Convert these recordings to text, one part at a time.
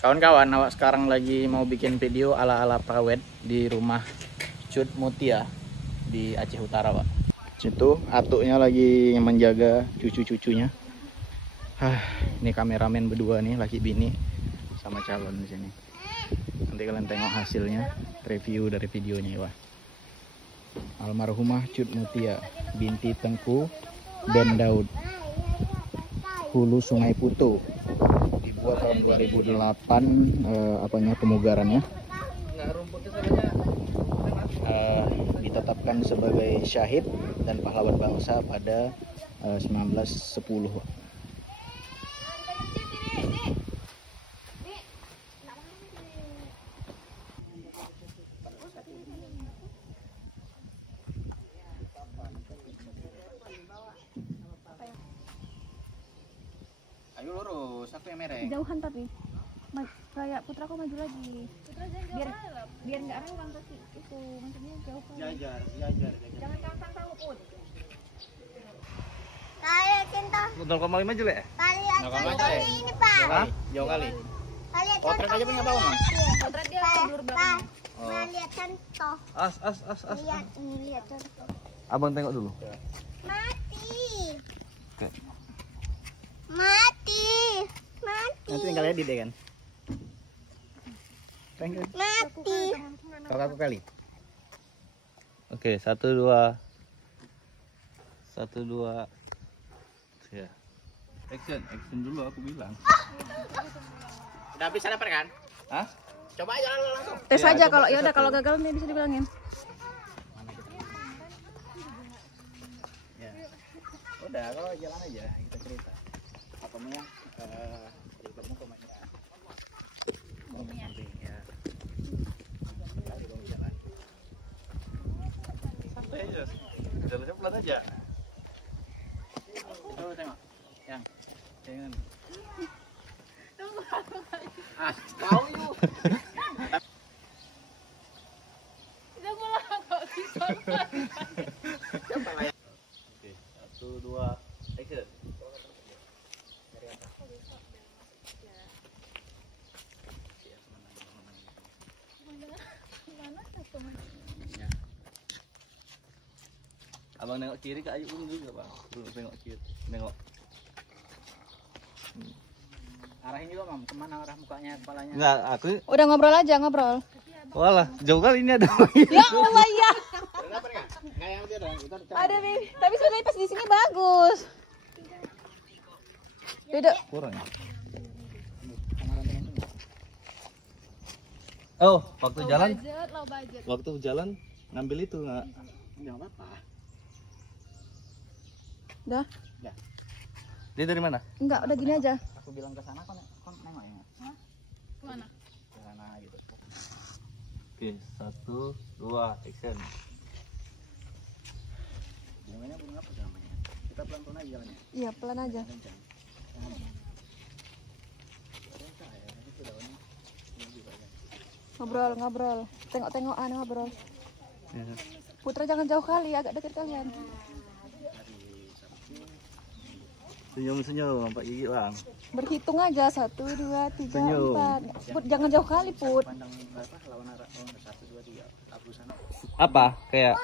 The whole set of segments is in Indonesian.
Kawan-kawan, awak sekarang lagi mau bikin video ala-ala prawed di rumah Cut Mutia di Aceh Utara, Pak. Situ atuknya lagi menjaga cucu-cucunya. Ini kameramen berdua nih, laki bini sama calon di sini. Nanti kalian tengok hasilnya, review dari videonya, Pak. Almarhumah Cut Mutia binti Tengku Ben Daud, Hulu Sungai Putu. Dibuat tahun 2008, pemugarannya. Ditetapkan sebagai syahid dan pahlawan bangsa pada 1910. Ayo lurus, aku yang mereng. Jauhan tapi kayak putra kau maju lagi. Putra biar nggak rewang kaki itu, maksudnya jauh. Jajar. Jangan kantang put. Saya cinta. 0,5 juga ya? Kalian contoh ini Pak. Hah? Jauh kali. Kalian Potret contoh. aja punya bau, Mang. Potret dia tidur belakang. Nah, lihat contoh. As. Lihat ini, lihat contoh. Abang tengok dulu. Mati. Oke. Mati. Nanti tinggal edit ya kan? Mati. Kalau aku kali. Oke, 1 2. 1 2. Ya. Action dulu aku bilang. Udah bisa dapat kan? Hah? Coba aja langsung. Tes Ya, aja coba kalau tes ya udah satu. kalau gagal nih bisa dibilangin. Ya. Udah, kalau jalan aja kita cerita. Apa namanya? Ceritamu kemana? Mau camping ya. Jalan. Santai aja. Jalannya pelan aja. Itu tengok. Yang. Jangan. Tahu yuk. Udah pulang kok ditonton. Oke, 1 2 action. Abang nengok kiri ke Ayu juga, Bang. Belum tengok kiri. Nengok. Arahin juga, Mam. Kemana arah mukanya, kepalanya? Enggak, aku. Udah ngobrol aja, ngobrol. Walah, jauh kali ini ada. Ya Allah ya. Enggak yang dia dong. Ada nih. Tapi sebenarnya pas di sini bagus. Duduk. Kurang ya? Oh, waktu jalan. Low budget. Waktu jalan ngambil itu enggak? Enggak apa-apa. Udah? Ya. Dia dari mana? Enggak, udah gini aja. Aku bilang ke sana, kon nengok ya. Hah? Kemana? Ke sana gitu. Oke, 1 2 action. Namanya burung apa sih namanya? Kita pelan-pelan aja jalannya. Iya, pelan aja. Kencang. Kencang ya, itu daunnya. Ini juga ya. Ngobrol. Tengok-tengokan ngobrol. Ya. Putra jangan jauh kali, agak dekat kalian. Senyum, Pak Gigi, Bang. Berhitung aja 1 2 3 Senyum. 4. Put, jangan jauh kali, Put. Pandang berapa lawan arah 1 2 3. Aku sana. Apa? Kayak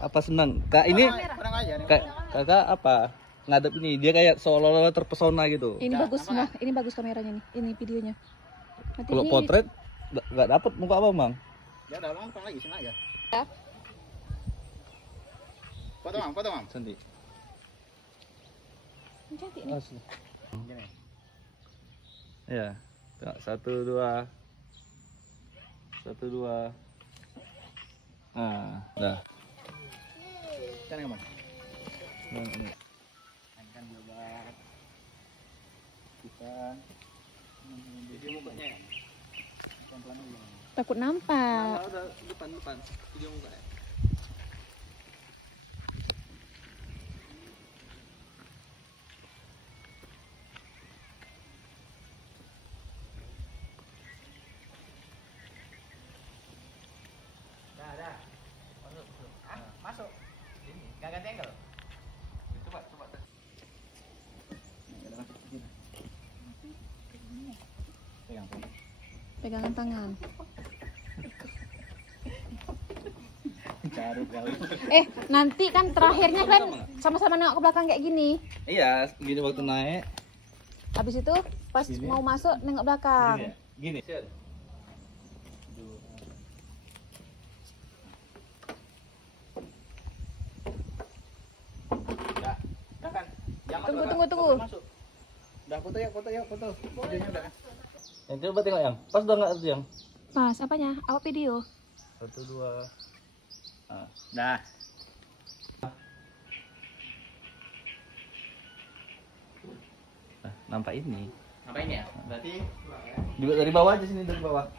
apa senang? Kak ini kayak kakak apa? Ngadep ini dia kayak seolah-olah terpesona gitu. Ini bagus, Mah. Ini bagus kameranya nih. Ini videonya. Nanti Kalau ini- potret nggak dapet muka apa, Bang? Ya udah, Bang, lagi sini aja. Ya. Foto, Bang. Santi. Ini cantik nih. Asli. Ya. 1 2. 1 2. Nah, dah. Kan Bang. Ini. Kan obat. Kita jadi mukanya ya. Pelan-pelan dulu. Takut nampak. Udah depan. Video mukanya. Masuk. Ini enggak ganti angle. Coba. Pegang. Pegangan tangan. Carut kali. Nanti kan terakhirnya kan sama-sama nengok ke belakang kayak gini. Iya, gini waktu naik. Habis itu pas Gini. mau masuk nengok belakang. Gini. Tunggu. Masuk. Udah foto ya, foto. Videonya udah kan? Yang coba tengok yang pas udah nggak itu yang Pas apanya? Awak video. 1, 2. Dah. Nah, nampak ini. Apa ini ya? Berarti Juga dari bawah aja sini, dari bawah.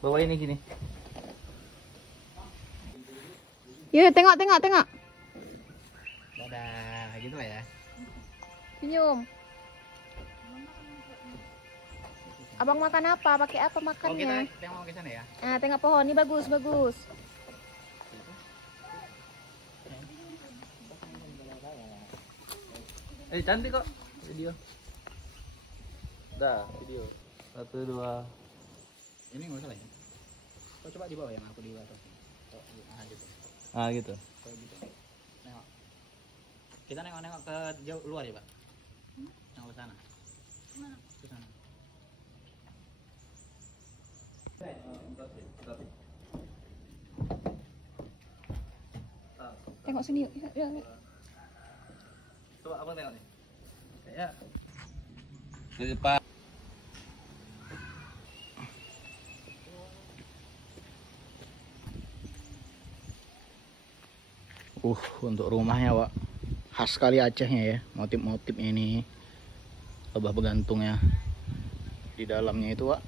Bawah ini gini. Yuk, tengok. dadah, gitu lah ya. Senyum. Abang makan apa? Pakai apa Oh, makannya? kita mau ke sana ya? Ah, tengok pohon. Ini bagus. Cantik kok video. Dah, video. 1, 2. Ini nggak usah lah ya? Kau coba di bawah yang aku di atas. Gitu. Ah, gitu. Kayak gitu. Nengok. Kita nengok ke jauh luar ya, Pak? Nengok ke sana. Ke sana. Tengok sini yuk. Yuk. Coba abang tengok nih. Ya. Di depan. Untuk rumahnya, Pak. Khas sekali Acehnya ya. Motif-motifnya ini. Lebah begantungnya. Di dalamnya itu, Pak.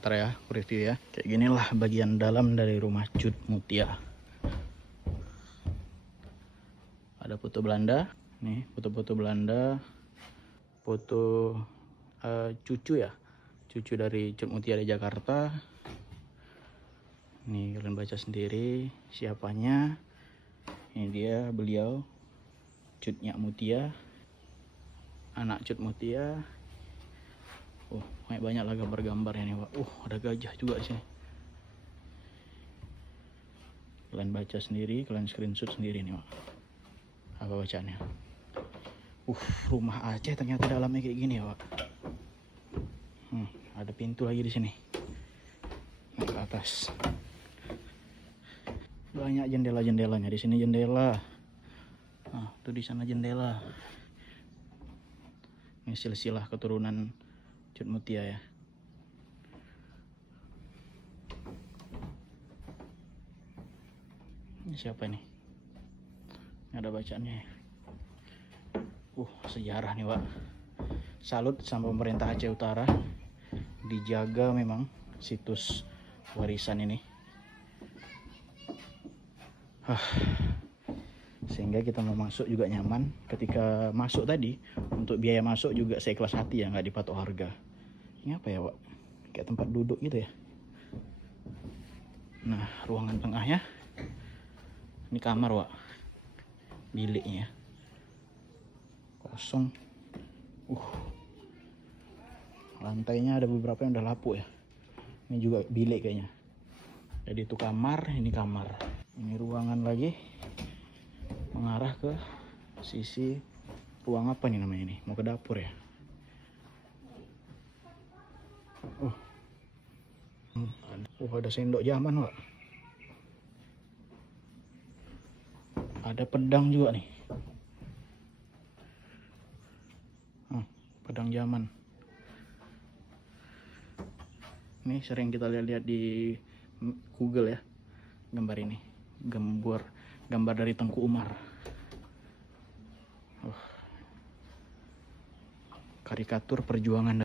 Ntar ya, aku review ya. Kayak ginilah bagian dalam dari rumah Cut Mutia. Ada foto Belanda. Nih, foto-foto Belanda. Foto cucu ya. Cucu dari Cut Mutia di Jakarta. Nih, kalian baca sendiri siapanya. Ini dia, beliau Cutnya Mutia, anak Cut Mutia. Banyak lah gambar-gambarnya nih, Pak. Ada gajah juga sih. Kalian baca sendiri, kalian screenshot sendiri nih, Pak. Apa bacaannya? Rumah Aceh ternyata dalamnya kayak gini ya, Pak. Ada pintu lagi di sini. Ke atas. Banyak jendela-jendelanya. Di sini jendela. Tuh di sana jendela. Ini silsilah keturunan Cut Mutia ya. Ini siapa ini? Ini ada bacaannya ya. Sejarah nih, Pak. Salut sama pemerintah Aceh Utara. Dijaga memang situs warisan ini. Sehingga kita mau masuk juga nyaman. Ketika masuk tadi, untuk biaya masuk juga seikhlas hati ya, nggak dipatok harga. Ini apa ya, Pak? Kayak tempat duduk gitu ya. Nah, ruangan tengahnya. Ini kamar, Pak. Biliknya. Kosong. Lantainya ada beberapa yang udah lapuk ya. Ini juga bilik kayaknya. Jadi itu kamar, ini kamar. Ini ruangan lagi. Mengarah ke sisi ruang apa nih namanya ini? Mau ke dapur ya? Ada sendok zaman, Pak. Ada pedang juga nih. Pedang zaman. Ini sering kita lihat di Google ya. Gambar ini. Gambar dari Tengku Umar. Karikatur perjuangan